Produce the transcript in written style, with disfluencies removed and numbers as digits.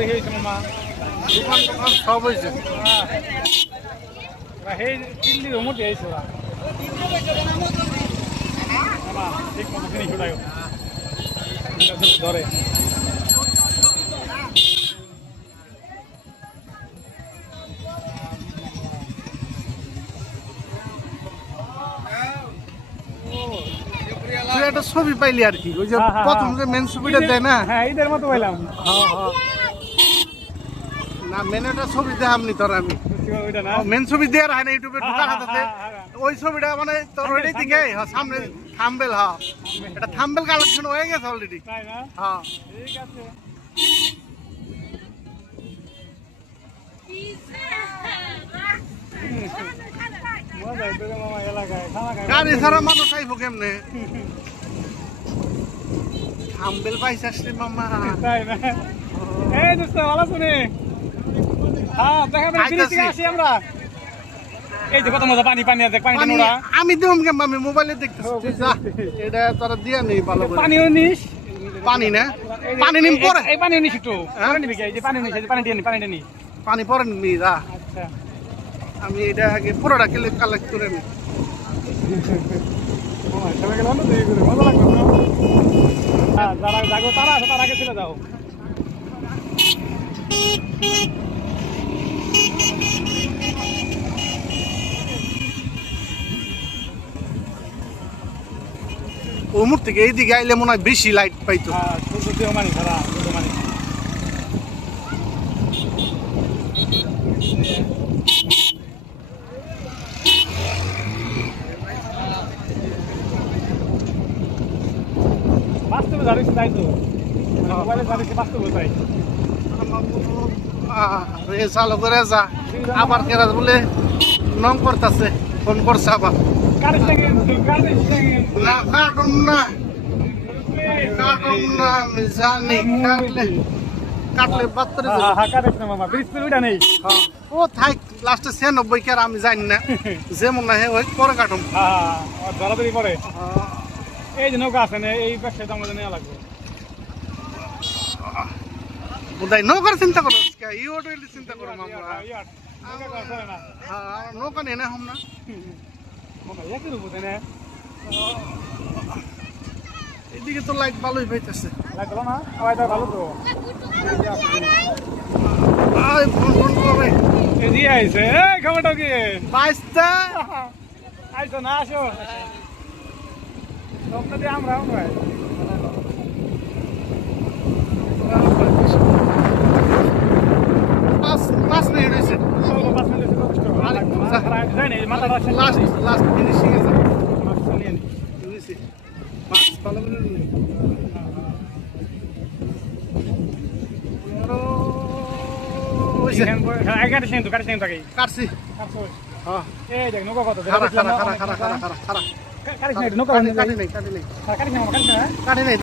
দেখে মামা দোকান টোকান সব হয়েছে সেই দিল্লির মধ্যে আইসো মামা ঠিক মতো ফিনিশ উঠাই ধরে তুই একটা ছবি পাইলি আর কি ওই যে প্রথম যে মেন ছবিটা দেয় না হ্যাঁ ঈদের মতো পাইলাম না মেন একটা ছবি দেখামনি তোর আমি মেন ছবি দেওয়ার হয় না ইউটিউবে ঢোকার হাতে ওই ছবিটা মানে তোর ওইটাই দিকে সামনে থাম্বেল হ্যাঁ এটা থাম্বেল কালেকশন হয়ে গেছে অলরেডি হ্যাঁ ঠিক আছে গাড়ি ছাড়া মানুষ আইবো কেমনে থাম্বেল পাইছিস রে মামা তাই না এই দোস্ত ভালো শুনে হ্যাঁ দেখা ফিনিশিং আসি আমরা এই যে কত মজা পানি পানি আর দেখ পানিটা নোড়া আমি দেখুন কেমন আমি মোবাইলে দেখতেছি তুই যা এটা তোরা দিয়া নেই ভালো করে পানিও নিস পানি না পানি নিম পরে এই পানিও নিস একটু নিবি এই যে পানি নিস এই পানি দিয়ে নি পানিটা নি পানি পরে নি যা আচ্ছা আমি এটা আগে পুরোটা কালেক্ট করে নি চলে গেলাম না তুই মজা লাগবে হ্যাঁ যারা যাগো তারা আছে তার আগে চলে যাও ওমুর থেকে এইদিকে আইলে মনে হয় বেশি লাইট পাইতো হ্যাঁ সূর্য মানি সারা সূর্য মানি বাস্তবে জানিস তাই তো মোবাইলে জানিস বাস্তবে তাই রে চালু করে যা আবার কেরা বলে নং করতেছে ফোন করছে আবার না কাটুন না কাটুন না আমি জানি কাটলে বাত্তরে নেই ও থাক লাস্টে 96 কে আমি জানি না যেমন না ওই পরে কাটুম ধরাধরি পরে এই যে নৌকা আছে না এই ব্যবসায় তো আমাদের নেওয়া লাগবে বোধহয় নৌকার চিন্তা করো চিন্তা করো নৌকা নিয়ে না হম না এদিকে তো লাইট ভালোই পাইতেছে ভালো তো ফোন ফোন করবে এদিকে আইছে এই খবরটা কি বাইশটা আইসো না আসো সবটা দিয়ে আমরা পাঁচ মিনিট হয়েছে লাস্ট লাস্ট ফিনিশিং আছে ভালো কাটছি এই দেখ নৌকা কত খারা খারা খারা খারা খারা খারা কাটিস নাই নৌকা কাটি নাই কাটি নাই কাটিস না কাটি নাই